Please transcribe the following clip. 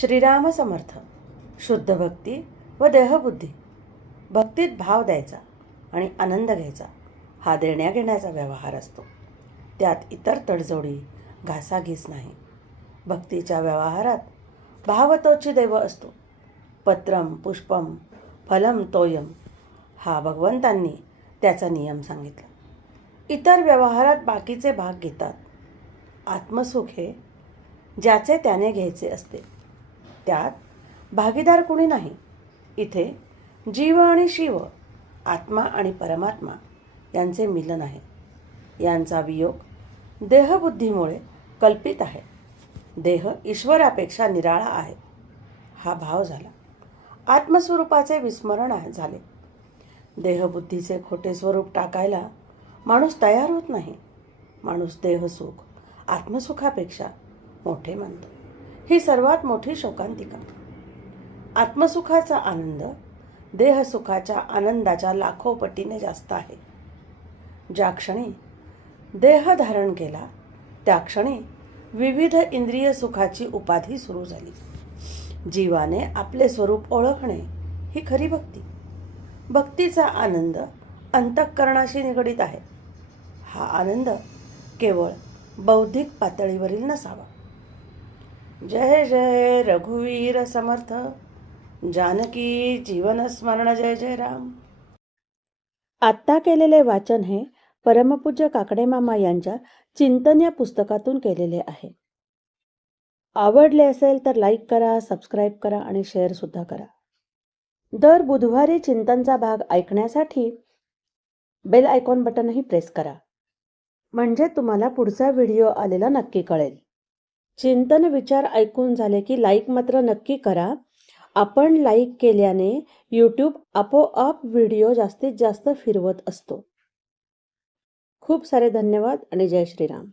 श्रीराम समर्थ शुद्ध भक्ती व देहबुद्धी. भक्तीत भाव द्यायचा आणि आनंद घ्यायचा हा देण्या घेण्याचा व्यवहार असतो. त्यात इतर तडजोडी घासाघीस नाही. भक्तीच्या व्यवहारात भावतोची देव असतो. पत्रम पुष्पम फलम तोयम हा भगवंतांनी त्याचा नियम सांगितला. इतर व्यवहारात बाकीचे भाग घेतात. आत्मसुख हे ज्याचे त्याने घ्यायचे असते. त्यात भागीदार कुणी नाही. इथे जीव आणि शिव आत्मा आणि परमात्मा यांचे मिलन आहे. यांचा वियोग देहबुद्धीमुळे कल्पित आहे. देह ईश्वरापेक्षा निराळा आहे. हा भाव झाला. आत्मस्वरूपाचे विस्मरण झाले. देहबुद्धीचे खोटे स्वरूप टाकायला माणूस तयार होत नाही. माणूस देहसुख आत्मसुखापेक्षा मोठे मानतो. ही सर्वात मोठी शोकांतिका. आत्मसुखाचा आनंद देहसुखाच्या आनंदाच्या लाखो पटीने जास्त आहे. ज्या क्षणी देह धारण केला त्या क्षणी विविध इंद्रिय सुखाची उपाधी सुरू झाली. जीवाने आपले स्वरूप ओळखणे ही खरी भक्ती. भक्तीचा आनंद अंतःकरणाशी निगडीत आहे. हा आनंद केवळ बौद्धिक पातळीवरील नसावा. जय जय रघुवीर समर्थ जानकी जीवन स्मरण जय जय राम. आत्ता केलेले वाचन हे परमपूज्य काकडे मामा यांच्या चिंतन या पुस्तकातून केलेले आहे. आवडले असेल तर लाईक करा सबस्क्राईब करा आणि शेअर सुद्धा करा. दर बुधवारी चिंतनचा भाग ऐकण्यासाठी बेल आयकॉन बटनही प्रेस करा. म्हणजे तुम्हाला पुढचा व्हिडिओ आलेला नक्की कळेल. चिंतन विचार ऐकून झाले की लाईक मात्र नक्की करा. आपण लाईक केल्याने यूट्यूब आपोआप व्हिडिओ जास्तीत जास्त फिरवत असतो. खूप सारे धन्यवाद आणि जय श्रीराम.